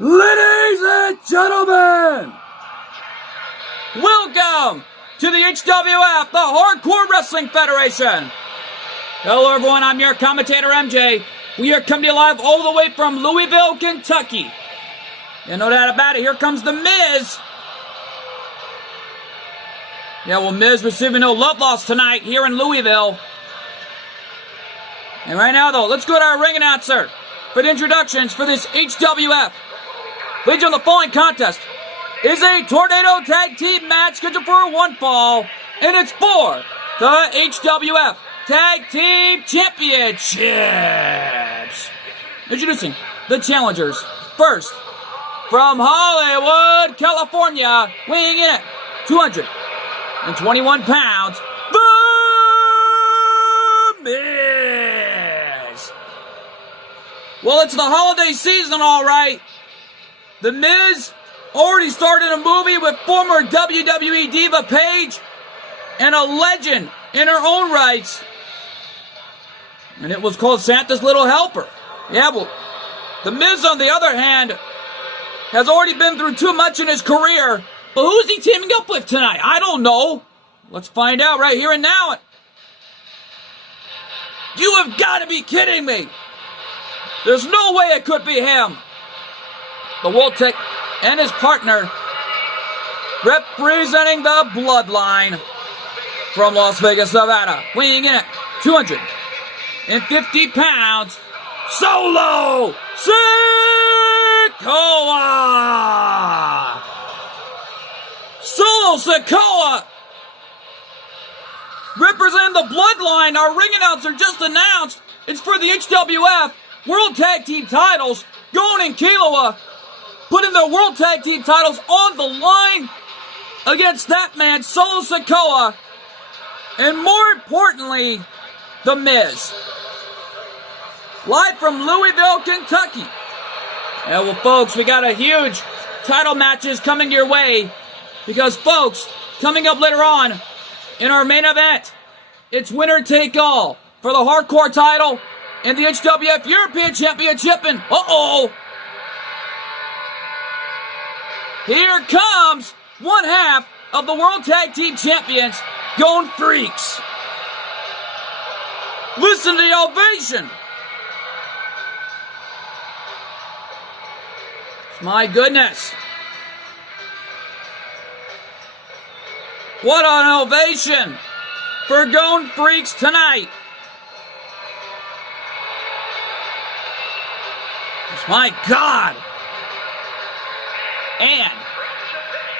Ladies and gentlemen, welcome to the HWF, the Hardcore Wrestling Federation. Hello everyone, I'm your commentator MJ. We are coming to you live all the way from Louisville, Kentucky. And no doubt about it, here comes The Miz. Yeah, well, Miz receiving no love loss tonight here in Louisville. And right now, though, let's go to our ring announcer for the introductions for this HWF. Ladies and the following contest is a Tornado Tag Team match scheduled for one fall, and it's for the HWF Tag Team Championships. Introducing the challengers. First, from Hollywood, California, weighing in at 221 pounds, The Miz. Well, it's the holiday season, all right. The Miz already started a movie with former WWE Diva Paige and a legend in her own rights. And it was called Santa's Little Helper. Yeah, well, The Miz, on the other hand, has already been through too much in his career. But who's he teaming up with tonight? I don't know. Let's find out right here and now. You have got to be kidding me. There's no way it could be him. The World Tech and his partner, representing the Bloodline from Las Vegas, Nevada, weighing in at 250 pounds, Solo Sikoa! Solo Sikoa! Representing the Bloodline, our ring announcer just announced it's for the HWF World Tag Team titles. Gon and Killua putting their World Tag Team titles on the line against that man, Solo Sikoa, and more importantly, The Miz. Live from Louisville, Kentucky. Yeah, well, folks, we got a huge title matches coming your way because, folks, coming up later on in our main event, it's winner take all for the Hardcore title and the HWF European Championship. And here comes one half of the World Tag Team Champions, Gon Freaks. Listen to the ovation. My goodness. What an ovation for Gon Freaks tonight. My God. And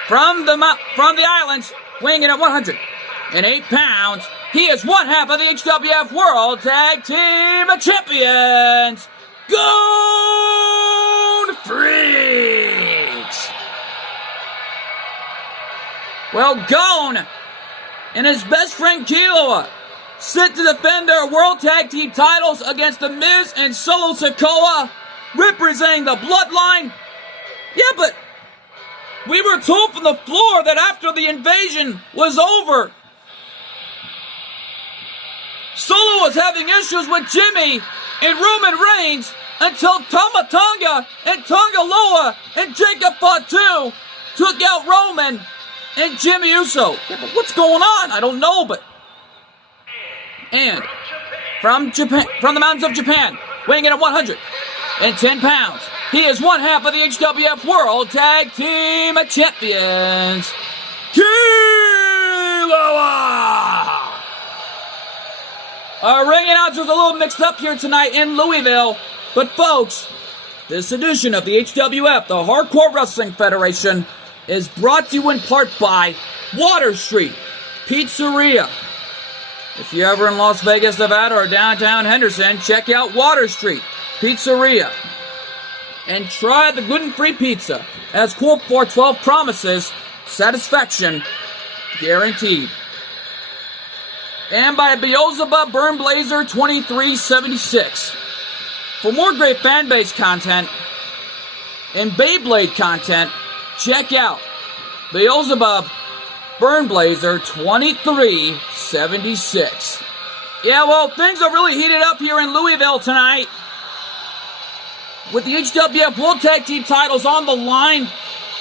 from the islands, weighing in at 108 pounds, he is one half of the HWF World Tag Team Champions, Gon Freaks. Well, Gon and his best friend Killua set to defend their World Tag Team titles against The Miz and Solo Sikoa, representing the Bloodline. Yeah, but we were told from the floor that after the invasion was over, Solo was having issues with Jimmy and Roman Reigns until Tama Tonga and Tonga Loa and Jacob Fatu took out Roman and Jimmy Uso. Yeah, but what's going on? I don't know, but... And from Japan, from the mountains of Japan, weighing in at 110 pounds, he is one half of the HWF World Tag Team Champions, Killua! Our ring announcer's a little mixed up here tonight in Louisville, but folks, this edition of the HWF, the Hardcore Wrestling Federation, is brought to you in part by Water Street Pizzeria. If you're ever in Las Vegas, Nevada, or downtown Henderson, check out Water Street Pizzeria and try the gluten-free pizza. As Cool 412 promises, satisfaction guaranteed. And by Beelzebub Burn Blazer 2376. For more great fanbase content and Beyblade content, check out Beelzebub Burn Blazer 2376. Yeah, well, things are really heated up here in Louisville tonight. with the HWF World Tag Team titles on the line.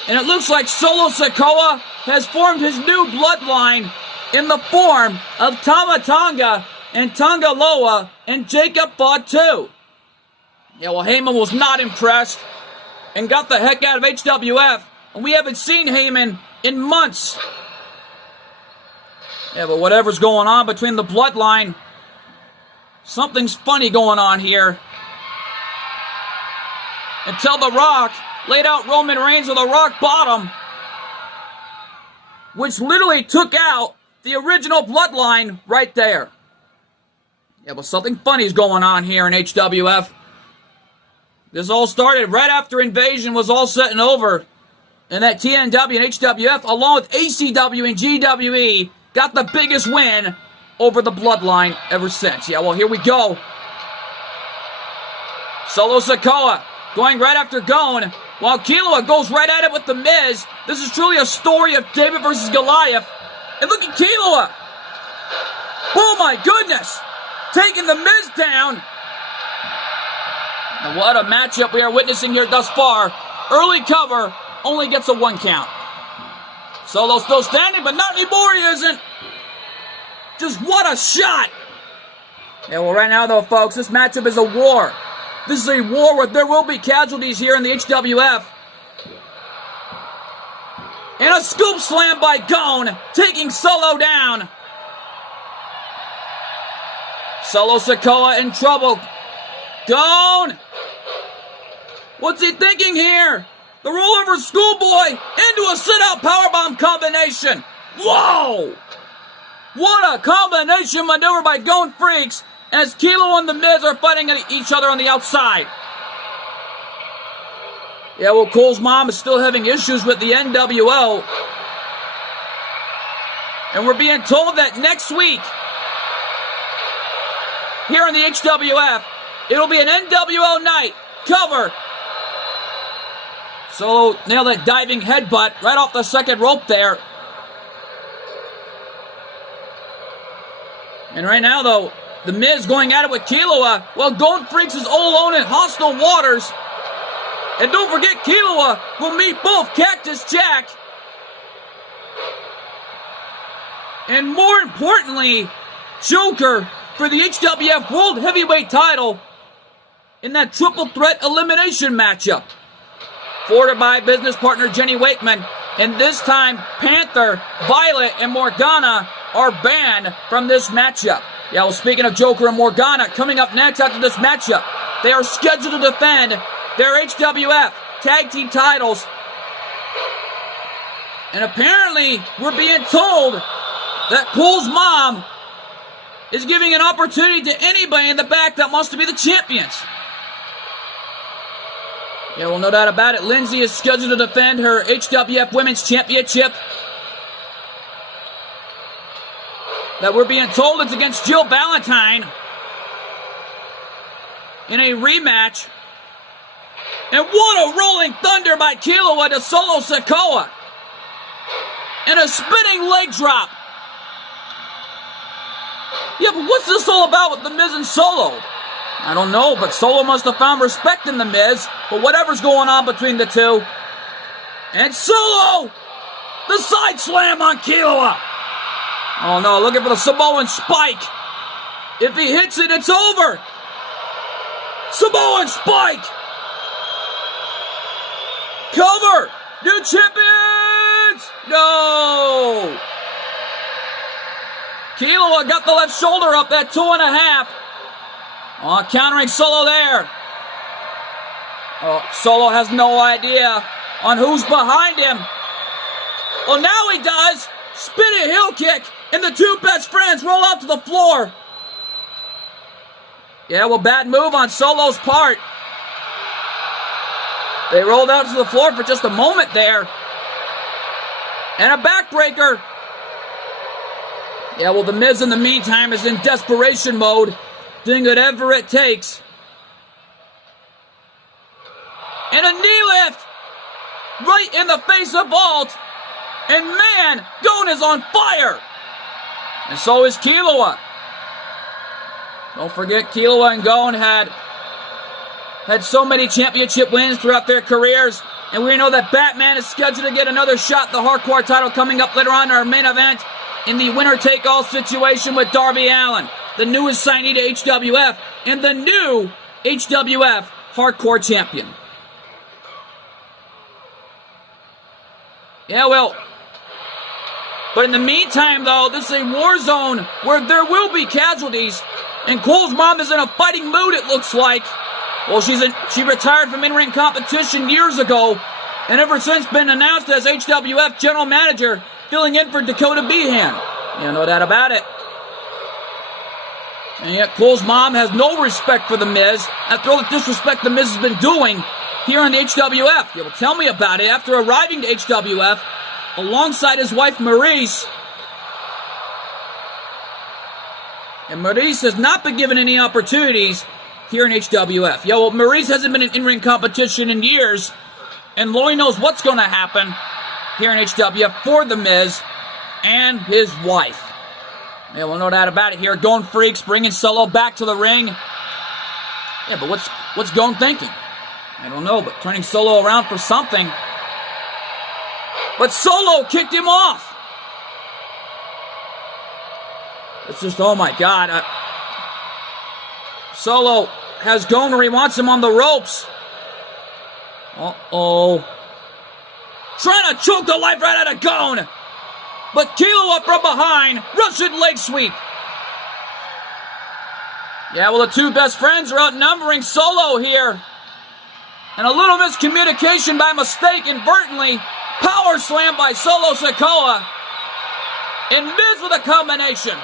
And it looks like Solo Sikoa has formed his new bloodline in the form of Tama Tonga and Tonga Loa and Jacob Fatu. Yeah, well, Heyman was not impressed and got the heck out of HWF. And we haven't seen Heyman in months. Yeah, but whatever's going on between the bloodline, something's funny going on here. Until The Rock laid out Roman Reigns with a rock bottom, which literally took out the original bloodline right there. Yeah, but something funny's going on here in HWF. This all started right after Invasion was all set and over, and that TNW and HWF, along with ACW and GWE, got the biggest win over the bloodline ever since. Yeah, well, here we go. Solo Sikoa going right after Gon, while Killua goes right at it with The Miz. This is truly a story of David versus Goliath. And look at Killua. Oh my goodness. Taking The Miz down. And what a matchup we are witnessing here thus far. Early cover only gets a 1 count. Solo still standing, but not anymore, he isn't. Just what a shot. Yeah, well, right now, though, folks, this matchup is a war. This is a war where there will be casualties here in the HWF. And a scoop slam by Gon, taking Solo down. Solo Sikoa in trouble. Gon! What's he thinking here? The rollover schoolboy into a sit-out powerbomb combination. Whoa! What a combination maneuver by Gon Freaks as Killua and The Miz are fighting at each other on the outside. Yeah, well, Cole's mom is still having issues with the NWO. And we're being told that next week, here in the HWF, it'll be an NWO night cover. Solo nailed that diving headbutt right off the second rope there. And right now, though, The Miz going at it with Killua. Well, Gon Freaks is all alone in hostile waters. And don't forget, Killua will meet both Cactus Jack and, more importantly, Joker for the HWF World Heavyweight title in that triple threat elimination matchup. Forwarded by business partner Jenny Wakeman. And this time, Panther, Violet, and Morgana are banned from this matchup. Yeah, well, speaking of Joker and Morgana, coming up next after this matchup, they are scheduled to defend their HWF tag team titles. And apparently, we're being told that Cole's mom is giving an opportunity to anybody in the back that wants to be the champions. Yeah, well, no doubt about it. Lindsay is scheduled to defend her HWF Women's Championship. That we're being told it's against Jill Valentine in a rematch. And what a rolling thunder by Killua to Solo Sikoa. And a spinning leg drop. Yeah, but what's this all about with The Miz and Solo? I don't know, but Solo must have found respect in The Miz. But whatever's going on between the two. And Solo! The side slam on Killua! Oh no, looking for the Samoan spike. If he hits it, it's over. Samoan spike! Cover! New champions! No! Killua got the left shoulder up, that 2.5. Oh, countering Solo there. Oh, Solo has no idea on who's behind him. Well, now he does. Spinning heel kick, and the two best friends roll out to the floor. Yeah, well, bad move on Solo's part. They rolled out to the floor for just a moment there. And a backbreaker. Yeah, well, The Miz in the meantime is in desperation mode, doing whatever it takes. And a knee lift right in the face of Vault. And man, Gon is on fire. And so is Killua. Don't forget, Killua and Gon had had so many championship wins throughout their careers. And we know that Batman is scheduled to get another shot at the Hardcore title coming up later on in our main event in the winner-take-all situation with Darby Allin, the newest signee to HWF, and the new HWF Hardcore Champion. Yeah, well, but in the meantime, though, this is a war zone where there will be casualties, and Cole's mom is in a fighting mood, it looks like. Well, she retired from in-ring competition years ago, and ever since been announced as HWF General Manager, filling in for Dakota Behan. Yeah, no doubt about it. And yet Cole's mom has no respect for The Miz, after all the disrespect The Miz has been doing here in the HWF. Yeah, well, tell me about it. After arriving to HWF, alongside his wife Maryse, and Maryse has not been given any opportunities here in HWF. Yeah, well, Maryse hasn't been in in-ring competition in years, and Lord knows what's going to happen here in HWF for The Miz and his wife. Yeah, well, no doubt about it here. Going Freaks, bringing Solo back to the ring. Yeah, but what's Gon thinking? I don't know, but turning Solo around for something. But Solo kicked him off. It's just, oh my God. Solo has Gon where he wants him on the ropes. Uh-oh. Trying to choke the life right out of Gon. But Killua from behind, Russian leg sweep. Yeah, well, the two best friends are outnumbering Solo here. And a little miscommunication by mistake inadvertently. Power slam by Solo Sikoa. And Miz with a combination.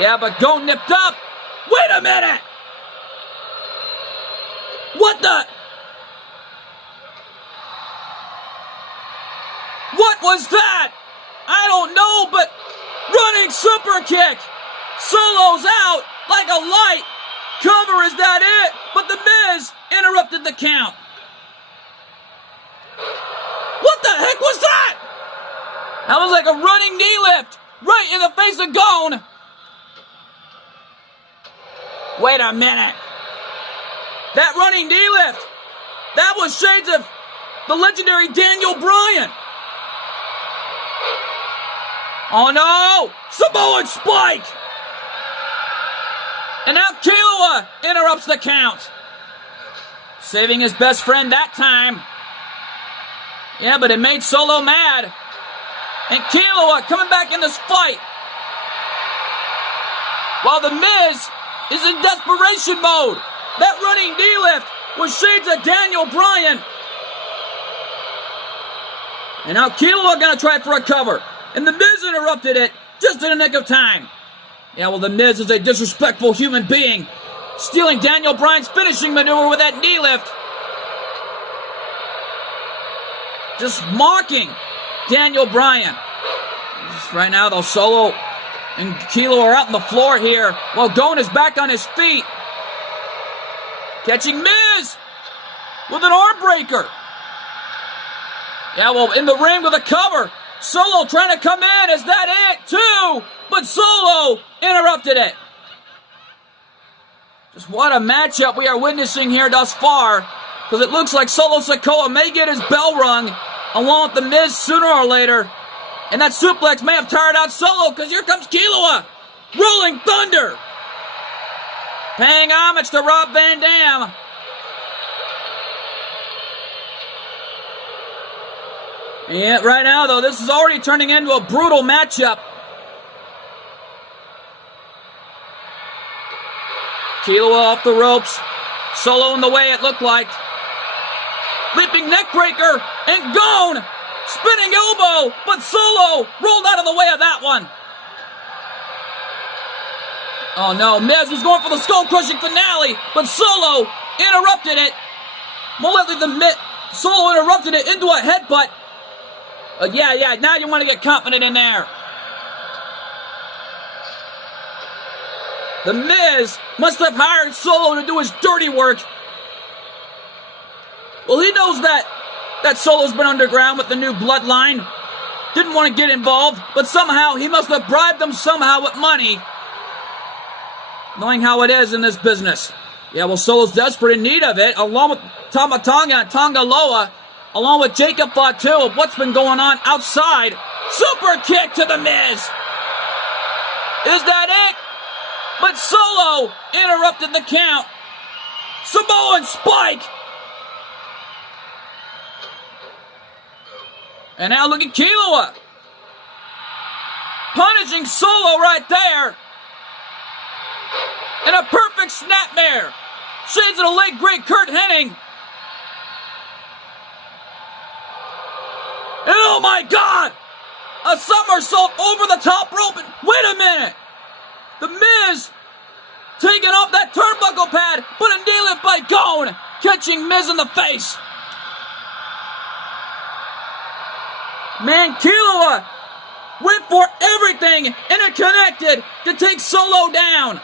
Yeah, but Gon nipped up. Wait a minute! What the? What was that? I don't know, but running super kick. Solo's out like a light. Cover, is that it? But The Miz interrupted the count. What the heck was that? That was like a running knee lift right in the face of Gon. Wait a minute. That running knee lift, that was shades of the legendary Daniel Bryan. Oh no! Samoan Spike! And now Killua interrupts the count. Saving his best friend that time. Yeah, but it made Solo mad. And Killua coming back in this fight. While The Miz is in desperation mode. That running knee lift was shades of Daniel Bryan. And now Killua gonna try for a cover. And The Miz interrupted it just in the nick of time. Yeah, well, The Miz is a disrespectful human being, stealing Daniel Bryan's finishing maneuver with that knee lift. Just mocking Daniel Bryan. Right now, though, Solo and Killua are out on the floor here, while Gon is back on his feet. Catching Miz with an arm breaker. Yeah, well, in the ring with a cover. Solo trying to come in. Is that it, too? But Solo interrupted it. Just what a matchup we are witnessing here thus far. Because it looks like Solo Sikoa may get his bell rung along with The Miz sooner or later. And that suplex may have tired out Solo, because here comes Killua. Rolling Thunder. Paying homage to Rob Van Dam. Yeah, right now, though, this is already turning into a brutal matchup. Killua off the ropes. Solo in the way, it looked like. Leaping neckbreaker, and Gon! Spinning elbow, but Solo rolled out of the way of that one. Oh no, Miz was going for the skull-crushing finale, but Solo interrupted it. Solo interrupted it into a headbutt. Yeah, now you want to get confident in there. The Miz must have hired Solo to do his dirty work. Well, he knows that Solo's been underground with the new bloodline. Didn't want to get involved, but somehow he must have bribed them somehow with money. Knowing how it is in this business. Yeah, well, Solo's desperate in need of it, along with Tama Tonga and Tonga Loa, along with Jacob Fatu of what's been going on outside. Super kick to the Miz. Is that it? But Solo interrupted the count. Samoan Spike. And now look at Kilua. Punishing Solo right there. And a perfect snapmare. Shades of the late great Kurt Hennig. And oh my God! A somersault over the top rope. And wait a minute! The Miz taking off that turnbuckle pad, but a knee lift by Gon, catching Miz in the face. Man, Kilua went for everything interconnected to take Solo down.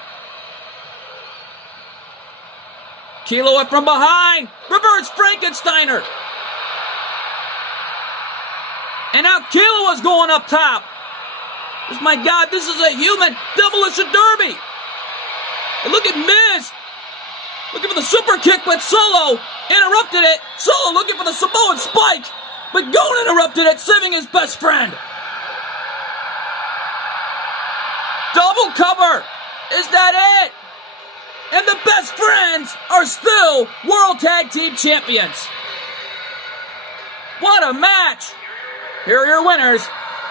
Kilua from behind, reverse Frankensteiner. And now Kilua's going up top. My God, this is a human demolition derby. And look at Miz. Looking for the super kick, but Solo interrupted it. Solo looking for the Samoan Spike. But Gon interrupted it, saving his best friend. Double cover. Is that it? And the best friends are still World Tag Team Champions. What a match. Here are your winners.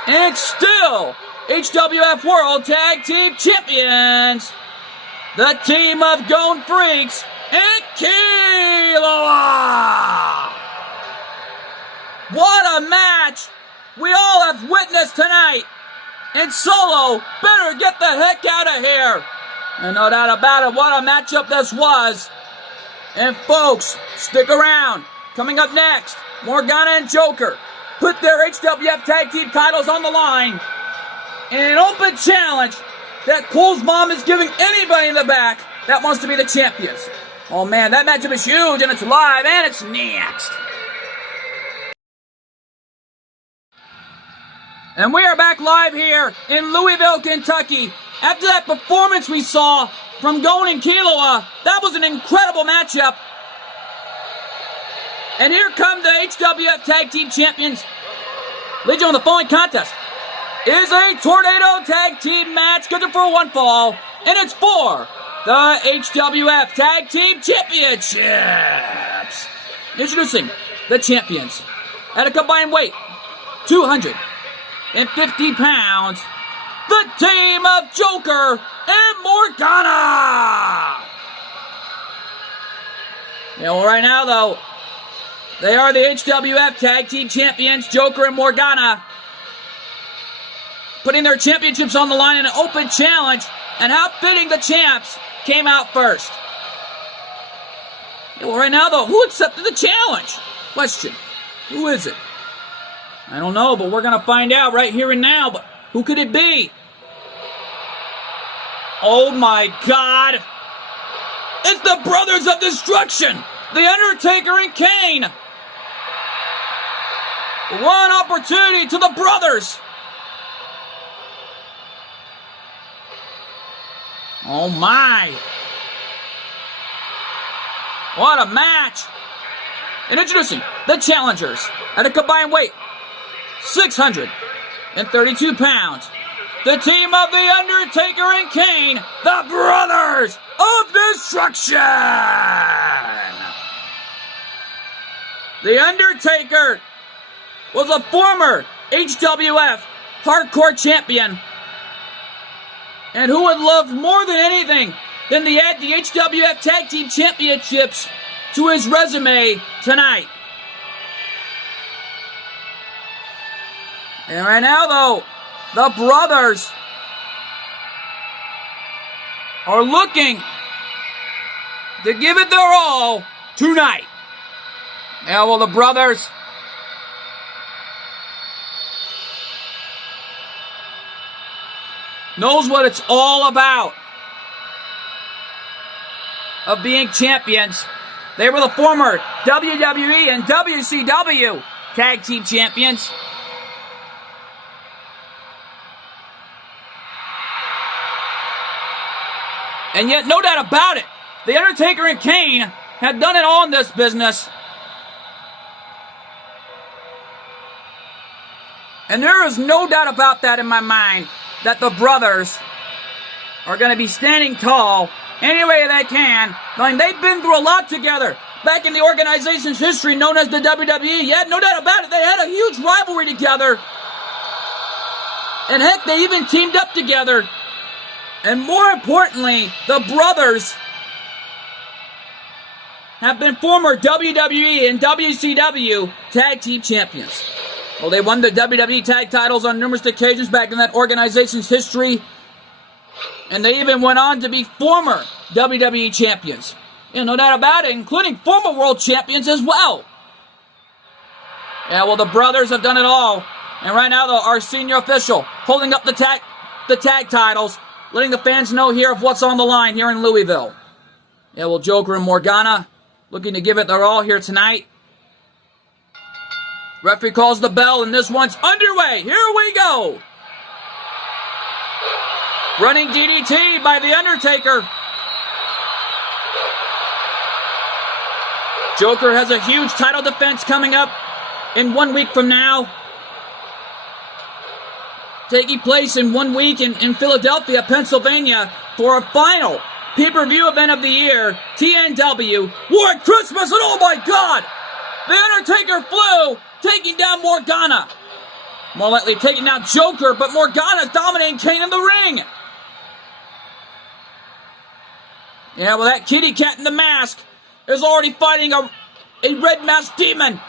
And it's still HWF World Tag Team Champions. The team of Gon Freaks and Kilua. What a match we all have witnessed tonight. And Solo better get the heck out of here. And no doubt about it, what a matchup this was. And folks, stick around. Coming up next, Morgana and Joker put their HWF Tag Team titles on the line in an open challenge that Cole's mom is giving anybody in the back that wants to be the champions. Oh man, that matchup is huge, and it's live, and it's next. And we are back live here in Louisville, Kentucky. After that performance we saw from Gon and Kilua, that was an incredible matchup. And here come the HWF Tag Team Champions. Lead you on the following contest is a Tornado Tag Team match scheduled for one fall, and it's for the HWF Tag Team Championships. Introducing the champions at a combined weight 250 pounds, the team of Joker and Morgana. Yeah, well, right now, though, they are the HWF Tag Team Champions, Joker and Morgana, putting their championships on the line in an open challenge, and how fitting the champs came out first. Yeah, well, right now, though, who accepted the challenge? Question, who is it? I don't know, but we're going to find out right here and now. But who could it be? Oh my God! It's the Brothers of Destruction! The Undertaker and Kane! One opportunity to the brothers! Oh my! What a match! And introducing the challengers at a combined weight 632 pounds. The team of The Undertaker and Kane, the Brothers of Destruction! The Undertaker was a former HWF Hardcore Champion. And who would love more than anything than to add the HWF Tag Team Championships to his resume tonight? And right now, though, the brothers are looking to give it their all tonight. Yeah, well, the brothers knows what it's all about of being champions. They were the former WWE and WCW Tag Team Champions. And yet, no doubt about it, The Undertaker and Kane have done it all in this business. And there is no doubt about that in my mind, that the brothers are going to be standing tall any way they can. I mean, they've been through a lot together. Back in the organization's history known as the WWE, yeah, no doubt about it, they had a huge rivalry together. And heck, they even teamed up together. And more importantly, the brothers have been former WWE and WCW tag team champions. Well, they won the WWE tag titles on numerous occasions back in that organization's history. And they even went on to be former WWE champions. Yeah, no doubt about it, including former world champions as well. Yeah, well, the brothers have done it all. And right now, our senior official holding up the tag titles, letting the fans know here of what's on the line here in Louisville. Yeah, well, Joker and Morgana looking to give it their all here tonight. Referee calls the bell, and this one's underway. Here we go. Running DDT by The Undertaker. Joker has a huge title defense coming up in 1 week from now. Taking place in 1 week in Philadelphia, Pennsylvania, for a final pay-per-view event of the year, TNW, War at Christmas, and oh my God! The Undertaker flew, taking down Morgana. More likely taking down Joker, but Morgana dominating Kane in the ring. Yeah, well, that kitty cat in the mask is already fighting a red masked demon,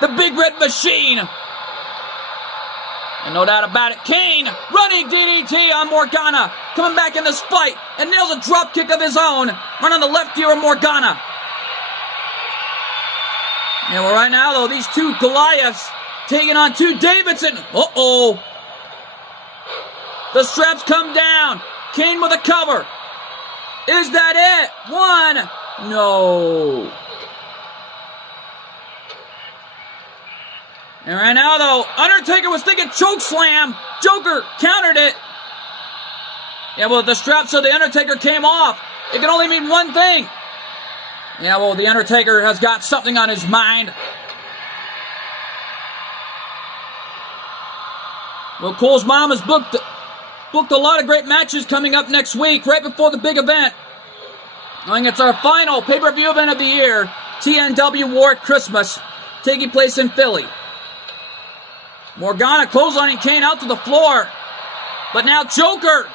the Big Red Machine. And no doubt about it, Kane running DDT on Morgana, coming back in this fight, and nails a drop kick of his own, right on the left ear of Morgana. Yeah, well, right now, though, these two Goliaths taking on two Davidson. Uh-oh. The straps come down. Kane with a cover. Is that it? One. No. And right now, though, Undertaker was thinking choke slam. Joker countered it. Yeah, well, the straps of the Undertaker came off. It can only mean one thing. Yeah, well, the Undertaker has got something on his mind. Well, Cole's mom has booked a lot of great matches coming up next week, right before the big event. I think it's our final pay-per-view event of the year, TNW War at Christmas, taking place in Philly. Morgana clotheslining Kane out to the floor. But now Joker,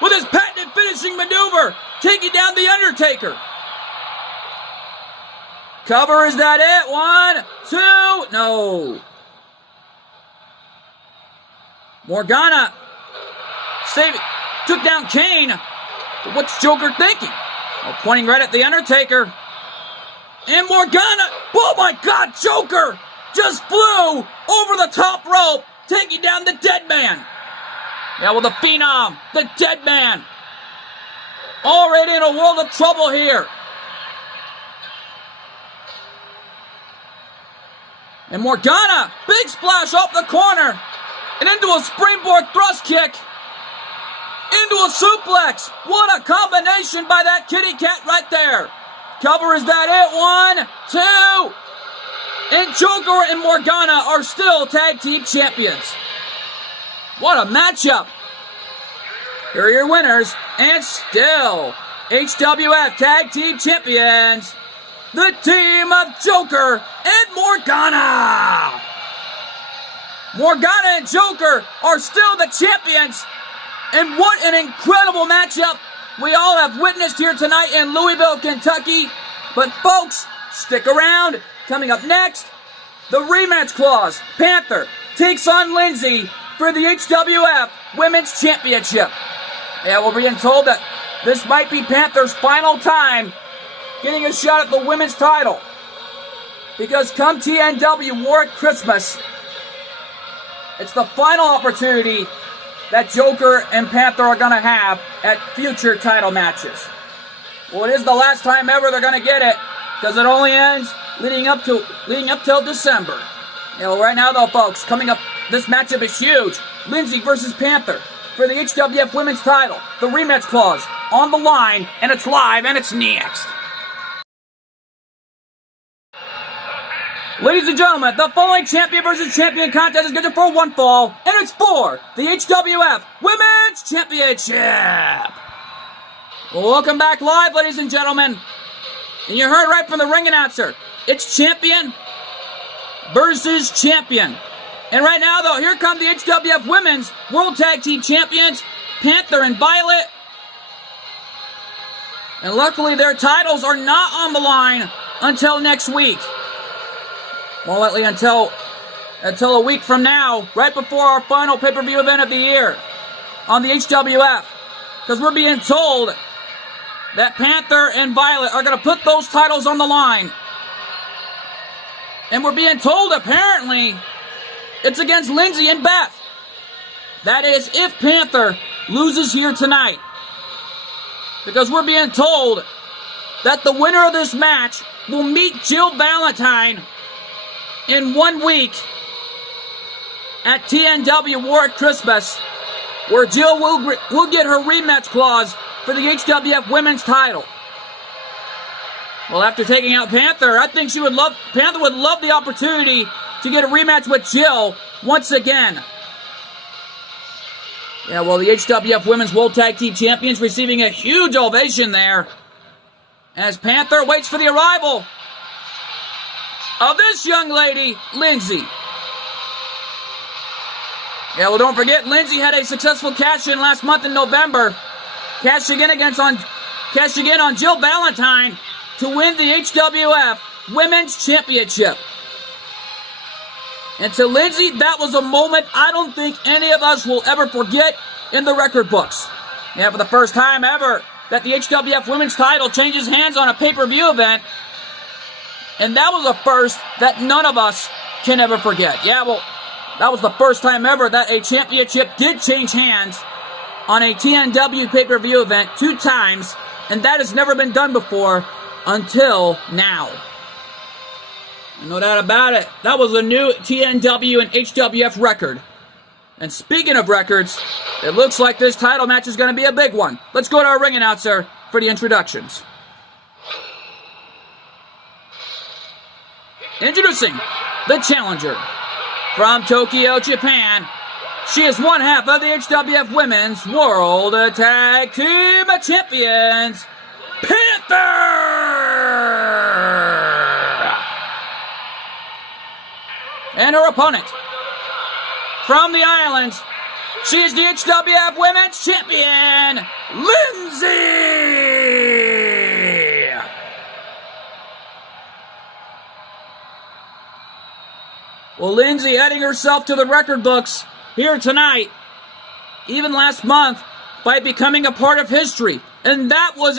with his patented finishing maneuver, taking down the Undertaker. Cover, is that it? 1, 2, no. Morgana took down Kane. But what's Joker thinking? Well, pointing right at the Undertaker. And Morgana, oh my God, Joker just flew over the top rope, taking down the Dead Man. Yeah, well, the Phenom, the Dead Man, already in a world of trouble here. And Morgana, big splash off the corner, and into a springboard thrust kick, into a suplex. What a combination by that kitty cat right there. Cover, is that it? 1, 2. And Joker and Morgana are still tag team champions. What a matchup. Here are your winners, and still HWF tag team champions, the team of Joker and Morgana. Morgana and Joker are still the champions. And what an incredible matchup we all have witnessed here tonight in Louisville, Kentucky. But folks, stick around. Coming up next, the rematch clause. Panther takes on Lindsay for the HWF Women's Championship. Yeah, we're being told that this might be Panther's final time getting a shot at the women's title. Because come TNW War at Christmas, it's the final opportunity that Joker and Panther are going to have at future title matches. Well, it is the last time ever they're going to get it, because it only ends leading up till December. You know, right now though, folks, coming up, this matchup is huge. Lindsay versus Panther for the HWF Women's title. The rematch clause on the line, and it's live, and it's next. Ladies and gentlemen, the following champion versus champion contest is scheduled for one fall, and it's for the HWF Women's Championship. Welcome back live, ladies and gentlemen. And you heard right from the ring announcer. It's champion versus champion. And right now, though, here come the HWF Women's World Tag Team Champions, Panther and Violet. And luckily, their titles are not on the line until next week. More likely until a week from now, right before our final pay-per-view event of the year on the HWF. Because we're being told that Panther and Violet are going to put those titles on the line. And we're being told, apparently, it's against Lindsay and Beth. That is, if Panther loses here tonight. Because we're being told that the winner of this match will meet Jill Valentine in 1 week at TNW War at Christmas, where Jill will get her rematch clause for the HWF Women's title. Well, after taking out Panther, I think Panther would love the opportunity to get a rematch with Jill once again. Yeah, well, the HWF Women's World Tag Team Champions receiving a huge ovation there as Panther waits for the arrival of this young lady, Lindsay. Yeah, well, don't forget, Lindsay had a successful cash-in last month in November, cashing in on Jill Valentine to win the HWF Women's Championship. And to Lindsay, that was a moment I don't think any of us will ever forget in the record books. Yeah, for the first time ever that the HWF Women's title changes hands on a pay-per-view event. And that was a first that none of us can ever forget. Yeah, well, that was the first time ever that a championship did change hands on a TNW pay-per-view event 2 times. And that has never been done before until now. No doubt about it. That was a new TNW and HWF record. And speaking of records, it looks like this title match is going to be a big one. Let's go to our ring announcer for the introductions. Introducing the challenger from Tokyo, Japan. She is one half of the HWF Women's World Tag Team Champions, Panther! And her opponent from the islands, she is the HWF Women's Champion, Lindsay! Well, Lindsay adding herself to the record books here tonight, even last month, by becoming a part of history. And that was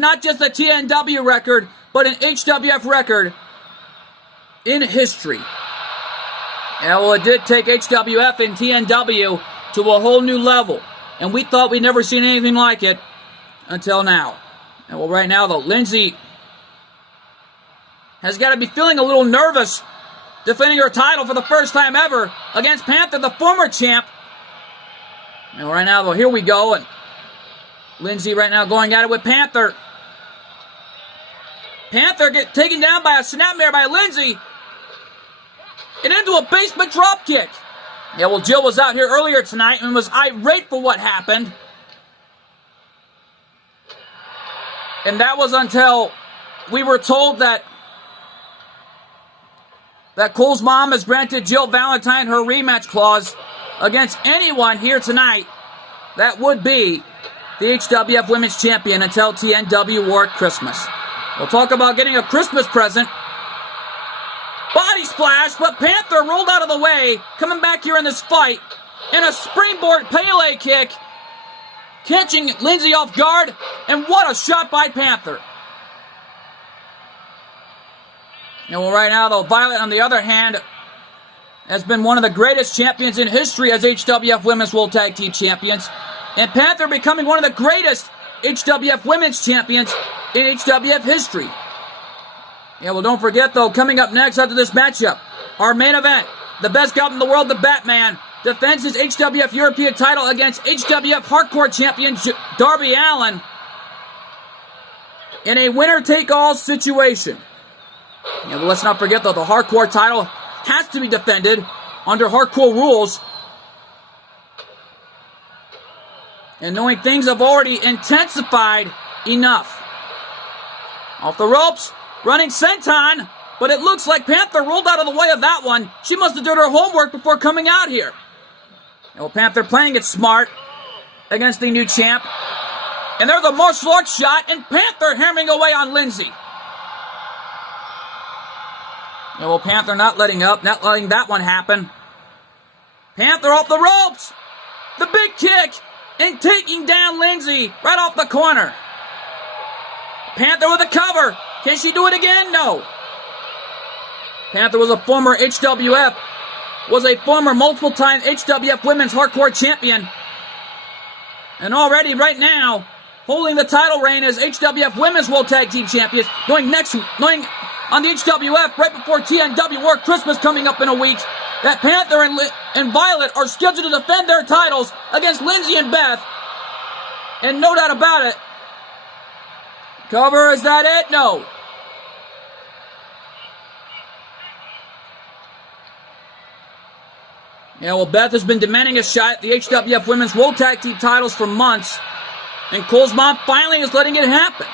not just a TNW record, but an HWF record in history. Yeah, well, it did take HWF and TNW to a whole new level. And we thought we'd never seen anything like it until now. And well, right now, though, Lindsay has got to be feeling a little nervous defending her title for the first time ever against Panther, the former champ. And right now, though, here we go. And Lindsay right now going at it with Panther. Panther get taken down by a snapmare by Lindsay. And into a basement dropkick. Yeah, well, Jill was out here earlier tonight and was irate for what happened. And that was until we were told that Cole's mom has granted Jill Valentine her rematch clause against anyone here tonight that would be the HWF Women's Champion until TNW War at Christmas. We'll talk about getting a Christmas present. Body splash, but Panther rolled out of the way, coming back here in this fight, and a springboard Pele kick, catching Lindsay off guard, and what a shot by Panther. And well, right now, though, Violet, on the other hand, has been one of the greatest champions in history as HWF Women's World Tag Team Champions, and Panther becoming one of the greatest HWF Women's Champions in HWF history. Yeah, well, don't forget, though, coming up next after this matchup, our main event, the best guy in the world, the Batman, defends his HWF European title against HWF Hardcore Champion Darby Allin in a winner-take-all situation. Yeah, but let's not forget, though, the hardcore title has to be defended under hardcore rules. And knowing things have already intensified enough. Off the ropes, running senton, but it looks like Panther rolled out of the way of that one. She must have done her homework before coming out here. Well, Panther playing it smart against the new champ. And there's a martial arts shot, and Panther hammering away on Lindsay. Yeah, well, Panther not letting up, not letting that one happen. Panther off the ropes. The big kick, and taking down Lindsay right off the corner. Panther with a cover. Can she do it again? No. Panther was a former multiple-time HWF Women's Hardcore Champion. And already, right now, holding the title reign as HWF Women's World Tag Team Champions, going on the HWF right before TNW War Christmas coming up in a week, that Panther and Violet are scheduled to defend their titles against Lindsay and Beth. And no doubt about it. Cover, is that it? No. Yeah, well, Beth has been demanding a shot at the HWF Women's World Tag Team titles for months. And Cole's mom finally is letting it happen.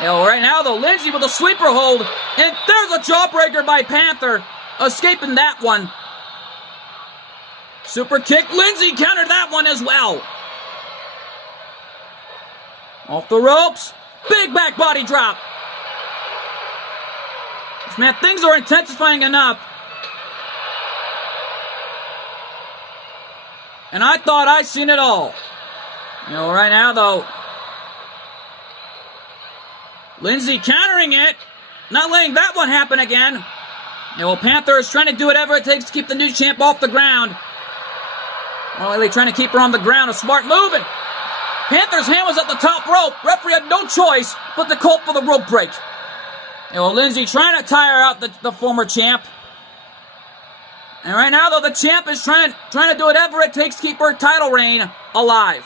Yeah, well, right now, though, Lindsay with a sleeper hold. And there's a jawbreaker by Panther. Escaping that one. Super kick. Lindsay countered that one as well. Off the ropes. Big back body drop. Man, things are intensifying enough. And I thought I'd seen it all. You know, right now, though, Lindsay countering it. Not letting that one happen again. Yeah, well, Panther is trying to do whatever it takes to keep the new champ off the ground. Well, they're trying to keep her on the ground. A smart move. And Panther's hand was at the top rope. Referee had no choice but to call for the rope break. Yeah, well, Lindsay trying to tire out the former champ. And right now, though, the champ is trying to do whatever it takes to keep her title reign alive.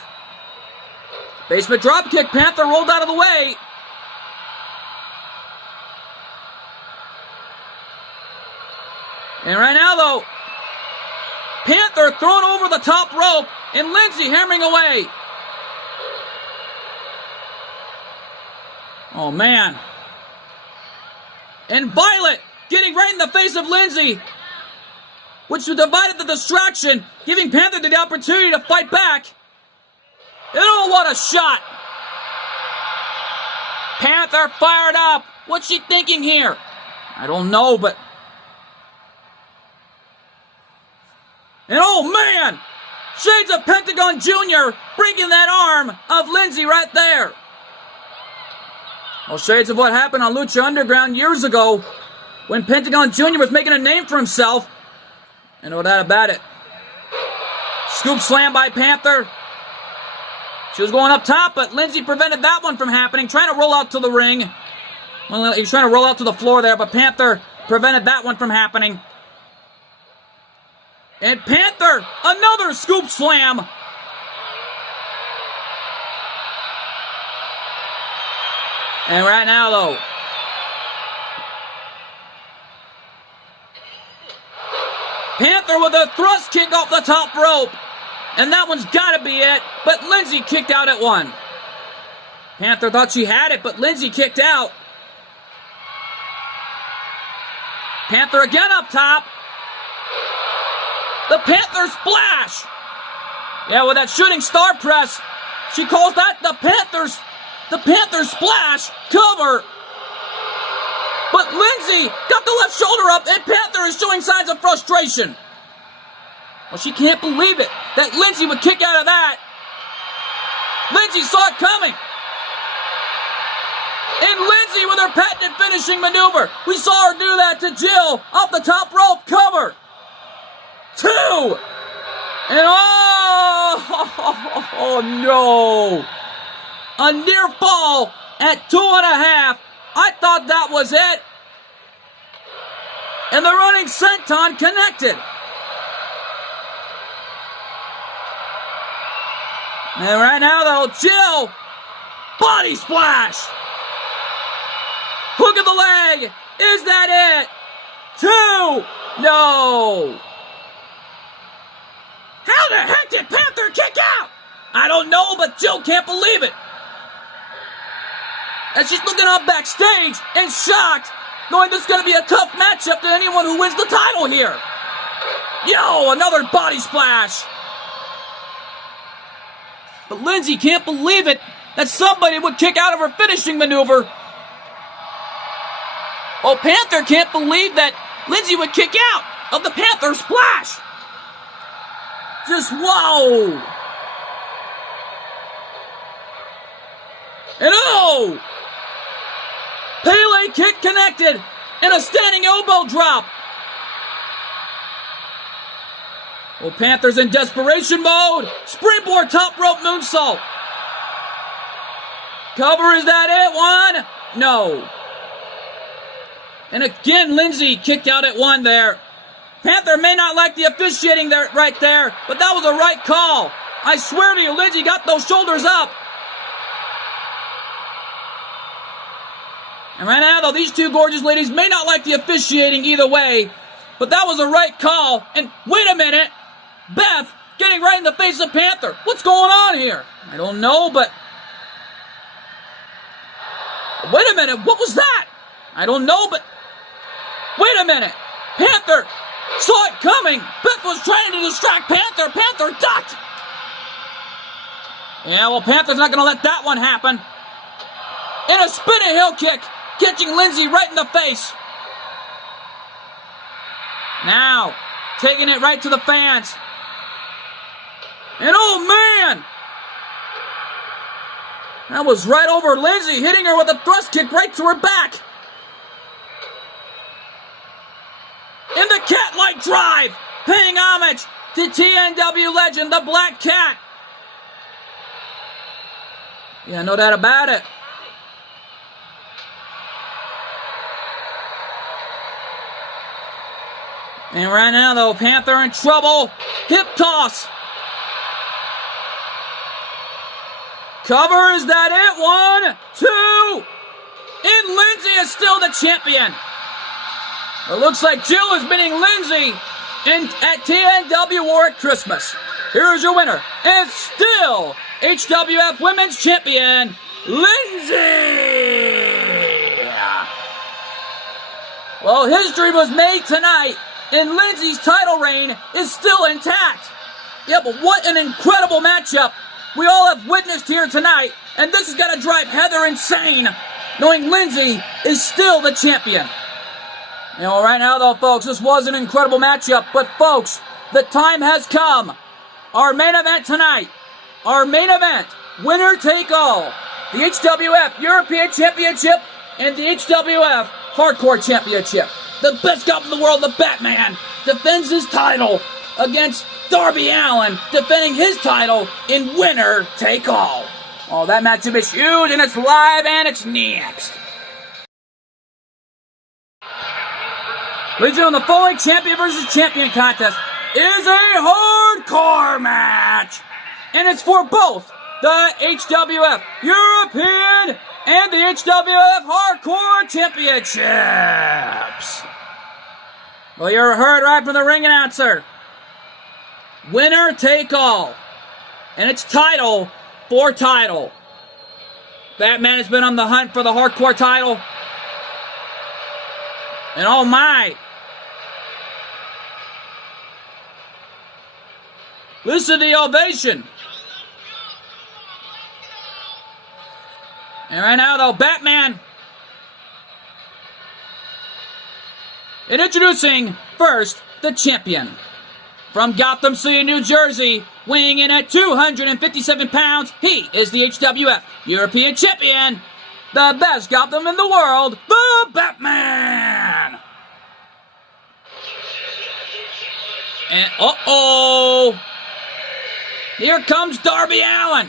Basement dropkick. Panther rolled out of the way. And right now, though, Panther thrown over the top rope, and Lindsay hammering away. Oh, man. And Violet getting right in the face of Lindsay, which divided the distraction, giving Panther the opportunity to fight back. And oh, what a shot. Panther fired up. What's she thinking here? I don't know, but... And oh, man! Shades of Pentagon Jr. breaking that arm of Lindsay right there. Well, shades of what happened on Lucha Underground years ago when Pentagon Jr. was making a name for himself. And no doubt about it. Scoop slam by Panther. She was going up top, but Lindsay prevented that one from happening. Trying to roll out to the ring. Well, he was trying to roll out to the floor there, but Panther prevented that one from happening. And Panther, another scoop slam. And right now, though, Panther with a thrust kick off the top rope. And that one's got to be it. But Lindsay kicked out at one. Panther thought she had it, but Lindsay kicked out. Panther again up top. The Panther splash. Yeah, with that shooting star press, she calls that the Panther splash cover. But Lindsay got the left shoulder up, and Panther is showing signs of frustration. Well, she can't believe it that Lindsay would kick out of that. Lindsay saw it coming. And Lindsay with her patented finishing maneuver. We saw her do that to Jill off the top rope. Cover. 2. And oh no. A near fall at 2.5. I thought that was it. And the running senton connected. And right now, though, Jill, body splash. Hook of the leg. Is that it? 2. No. How the heck did Panther kick out? I don't know, but Jill can't believe it. And she's looking up backstage and shocked, knowing this is going to be a tough matchup to anyone who wins the title here. Yo, another body splash. But Lindsay can't believe it that somebody would kick out of her finishing maneuver. Oh, Panther can't believe that Lindsay would kick out of the Panther splash. Just whoa. And oh! Pele kick connected and a standing elbow drop. Well, Panther's in desperation mode. Springboard top rope moonsault. Cover, is that it? 1? No. And again, Lindsay kicked out at 1 there. Panther may not like the officiating there, right there, but that was a right call. I swear to you, Lindsay got those shoulders up. And right now, though, these two gorgeous ladies may not like the officiating either way, but that was a right call. And wait a minute, Beth getting right in the face of Panther. What's going on here? I don't know, but... Wait a minute, what was that? I don't know, but... Wait a minute, Panther saw it coming. Beth was trying to distract Panther. Panther ducked. Yeah, well, Panther's not going to let that one happen. And a spinning heel kick, catching Lindsay right in the face. Now, taking it right to the fans. And oh man! That was right over Lindsay, hitting her with a thrust kick right to her back. In the cat-like drive, paying homage to TNW legend, the Black Cat. Yeah, no doubt about it. And right now, though, Panther in trouble. Hip toss. Cover, is that it? 1, 2. And Lindsay is still the champion. It looks like Jill is beating Lindsay at TNW War at Christmas. Here's your winner. And still HWF Women's Champion, Lindsay. Well, history was made tonight, and Lindsay's title reign is still intact. Yeah, but what an incredible matchup we all have witnessed here tonight, and this is going to drive Heather insane, knowing Lindsay is still the champion. You know, right now, though, folks, this was an incredible matchup, but, folks, the time has come. Our main event tonight, winner take all, the HWF European Championship and the HWF Hardcore Championship. The best guy in the world, the Batman, defends his title against Darby Allin, defending his title in winner take all. Oh, that matchup is huge, and it's live, and it's next. Legion on the following champion versus champion contest is a hardcore match. And it's for both the HWF European and the HWF Hardcore Championships. Well, you heard right from the ring announcer. Winner take all. And it's title for title. Batman has been on the hunt for the hardcore title. And oh my. Listen to the ovation. And right now, though, Batman. And introducing first the champion. From Gotham City, New Jersey, weighing in at 257 pounds, he is the HWF European Champion. The best Gotham in the world, the Batman. And uh-oh. Here comes Darby Allin.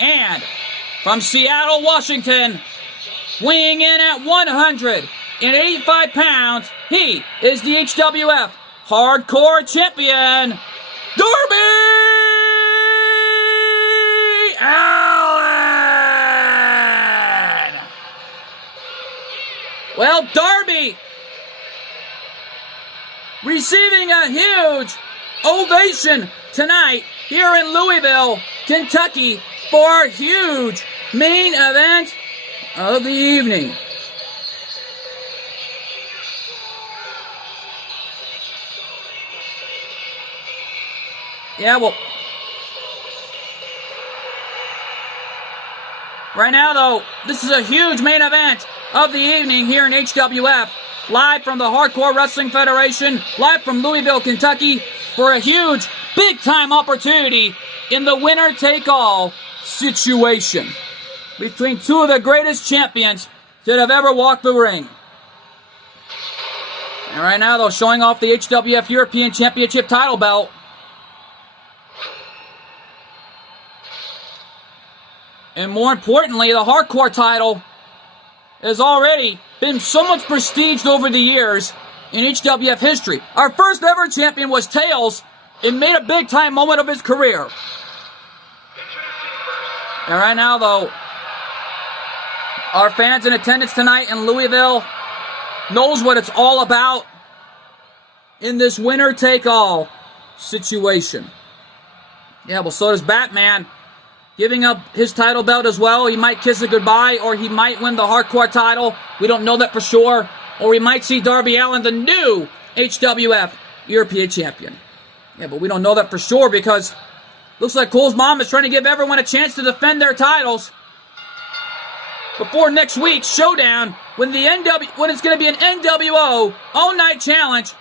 And from Seattle, Washington, weighing in at 185 pounds, he is the HWF Hardcore Champion, Darby Well, Darby receiving a huge ovation tonight here in Louisville, Kentucky, for a huge main event of the evening. Yeah, well, right now, though, this is a huge main event of the evening here in HWF, live from the Hardcore Wrestling Federation, live from Louisville, Kentucky, for a huge, big-time opportunity in the winner-take-all situation between two of the greatest champions that have ever walked the ring. And right now, though, showing off the HWF European Championship title belt. And more importantly, the Hardcore title has already been so much prestiged over the years in HWF history. Our first ever champion was Tails and made a big time moment of his career. And right now, though, our fans in attendance tonight in Louisville knows what it's all about in this winner-take-all situation. Yeah, well, so does Batman, giving up his title belt as well. He might kiss it goodbye, or he might win the Hardcore title. We don't know that for sure. Or we might see Darby Allin, the new HWF European Champion. Yeah, but we don't know that for sure because looks like Cole's mom is trying to give everyone a chance to defend their titles before next week's showdown when it's going to be an NWO all-night challenge.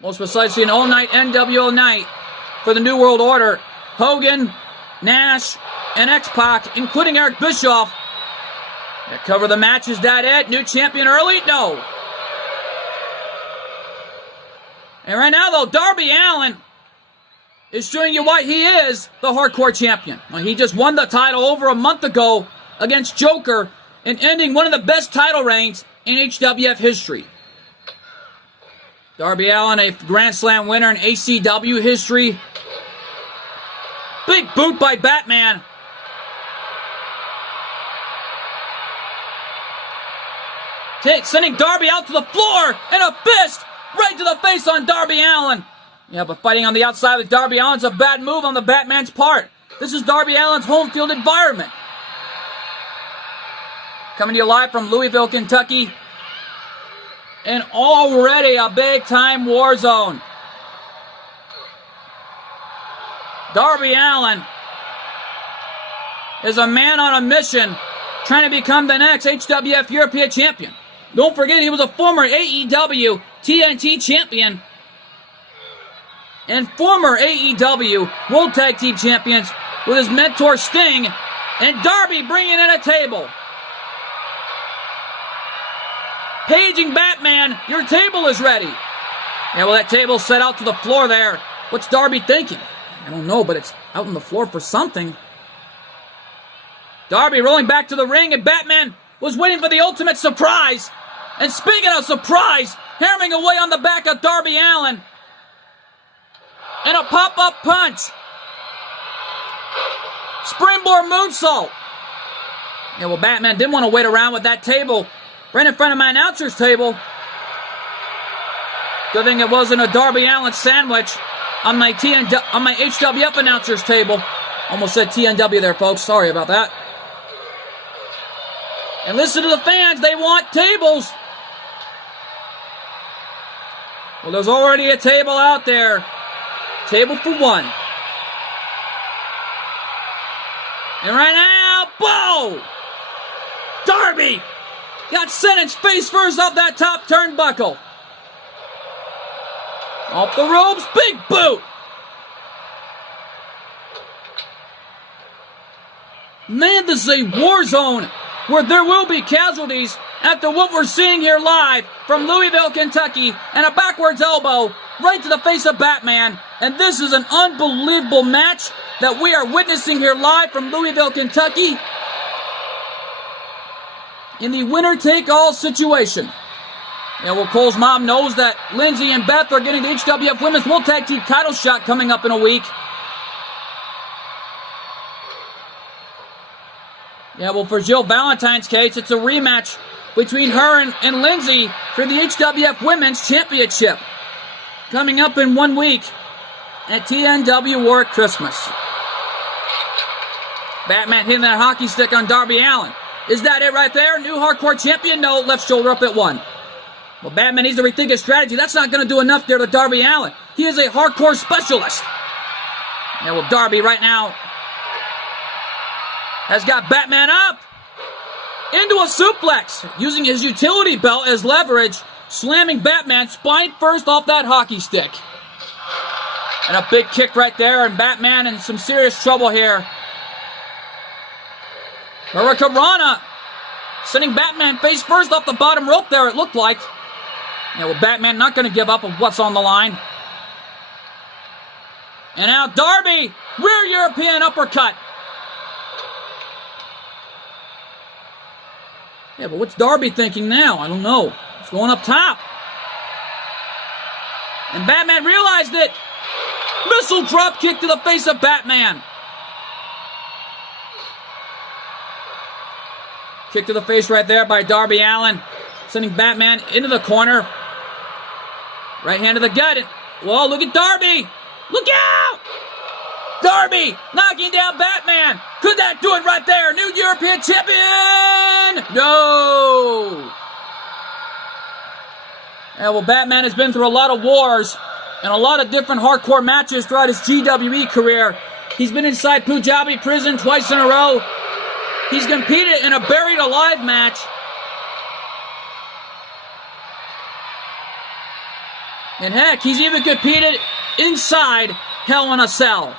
Most precisely an all-night NWO night for the New World Order. Hogan, Nash, and X-Pac, including Eric Bischoff. Cover the match. Is that it? New champion early? No. And right now, though, Darby Allin is showing you why he is the Hardcore champion. Well, he just won the title over a month ago against Joker and ending one of the best title reigns in HWF history. Darby Allin, a Grand Slam winner in ACW history. Big boot by Batman. Sending Darby out to the floor and a fist right to the face on Darby Allin. Yeah, but fighting on the outside with Darby Allin's a bad move on the Batman's part. This is Darby Allin's home field environment. Coming to you live from Louisville, Kentucky. And already a big-time war zone. Darby Allin is a man on a mission trying to become the next HWF European Champion. Don't forget, he was a former AEW TNT Champion and former AEW World Tag Team Champions with his mentor Sting, and Darby bringing in a table. Paging Batman, your table is ready. Yeah, well, that table's set out to the floor there. What's Darby thinking? I don't know, but it's out on the floor for something. Darby rolling back to the ring, and Batman was waiting for the ultimate surprise. And speaking of surprise, hammering away on the back of Darby Allin. And a pop-up punch. Springboard moonsault. Yeah, well, Batman didn't want to wait around with that table right in front of my announcer's table. Good thing it wasn't a Darby Allin sandwich on my HWF announcer's table. Almost said TNW there, folks. Sorry about that. And listen to the fans. They want tables. Well, there's already a table out there. Table for one. And right now, boom! Darby got sentenced face first off that top turnbuckle. Off the ropes, big boot. Man, this is a war zone where there will be casualties after what we're seeing here live from Louisville, Kentucky, and a backwards elbow right to the face of Batman. And this is an unbelievable match that we are witnessing here live from Louisville, Kentucky in the winner-take-all situation. Yeah, well, Cole's mom knows that Lindsay and Beth are getting the HWF Women's World Tag Team title shot coming up in a week. Yeah, well, for Jill Valentine's case, it's a rematch between her and Lindsay for the HWF Women's Championship. Coming up in 1 week at TNW War at Christmas. Batman hitting that hockey stick on Darby Allin. Is that it right there? New hardcore champion? No, left shoulder up at 1. Well, Batman needs to rethink his strategy. That's not going to do enough there to Darby Allin. He is a hardcore specialist. Yeah, well, Darby right now has got Batman up into a suplex, using his utility belt as leverage, slamming Batman spine first off that hockey stick. And a big kick right there, and Batman in some serious trouble here. Hurricane Rana sending Batman face first off the bottom rope there, it looked like. Yeah, well, Batman not going to give up of what's on the line. And now Darby, rear European uppercut. Yeah, but what's Darby thinking now? I don't know. He's going up top. And Batman realized it. Missile drop kick to the face of Batman. Kick to the face right there by Darby Allin, sending Batman into the corner. Right hand to the gut. Whoa, look at Darby. Look out! Darby knocking down Batman. Could that do it right there? New European champion! No! Yeah, well, Batman has been through a lot of wars and a lot of different hardcore matches throughout his GWE career. He's been inside Punjabi prison twice in a row. He's competed in a buried alive match. And heck, he's even competed inside Hell in a Cell.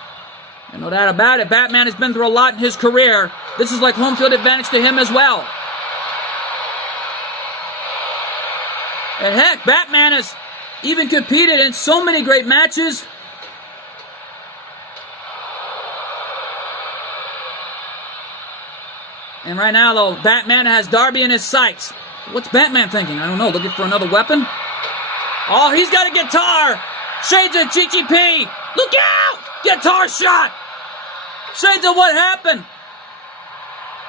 And no doubt about it, Batman has been through a lot in his career. This is like home field advantage to him as well. And heck, Batman has even competed in so many great matches. And right now, though, Batman has Darby in his sights. What's Batman thinking? I don't know. Looking for another weapon? Oh, he's got a guitar! Shades of GGP! Look out! Guitar shot! Shades of what happened?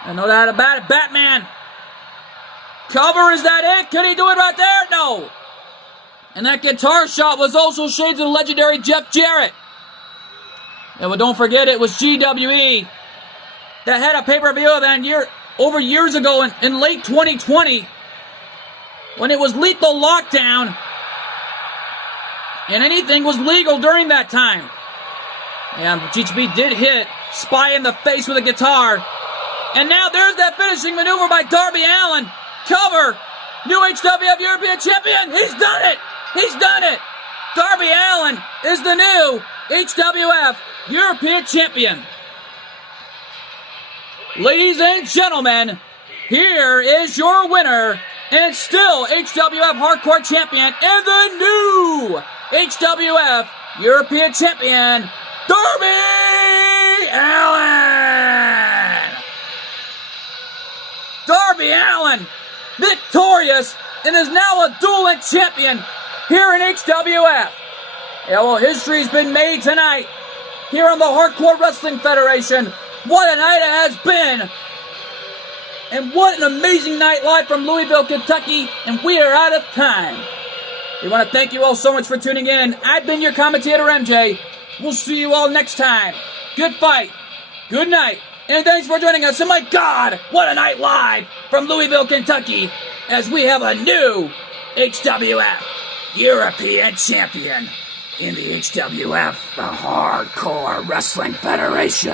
And no doubt about it, Batman. Cover, is that it? Can he do it right there? No! And that guitar shot was also shades of the legendary Jeff Jarrett. And well, don't forget, it was GWE that had a pay-per-view event over years ago in late 2020 when it was Lethal Lockdown and anything was legal during that time. And GGB did hit Spy in the face with a guitar. And now there's that finishing maneuver by Darby Allin. Cover. New HWF European Champion. He's done it. He's done it. Darby Allin is the new HWF European Champion. Ladies and gentlemen, here is your winner and still HWF Hardcore Champion and the new HWF European Champion, Darby Allin! Darby Allin, victorious, and is now a dueling champion here in HWF. Yeah, well, history's been made tonight here on the Hardcore Wrestling Federation. What a night it has been! And what an amazing night live from Louisville, Kentucky, and we are out of time. We want to thank you all so much for tuning in. I've been your commentator, MJ. We'll see you all next time. Good fight, good night, and thanks for joining us. And my God, what a night live from Louisville, Kentucky, as we have a new HWF European Champion in the HWF, the Hardcore Wrestling Federation.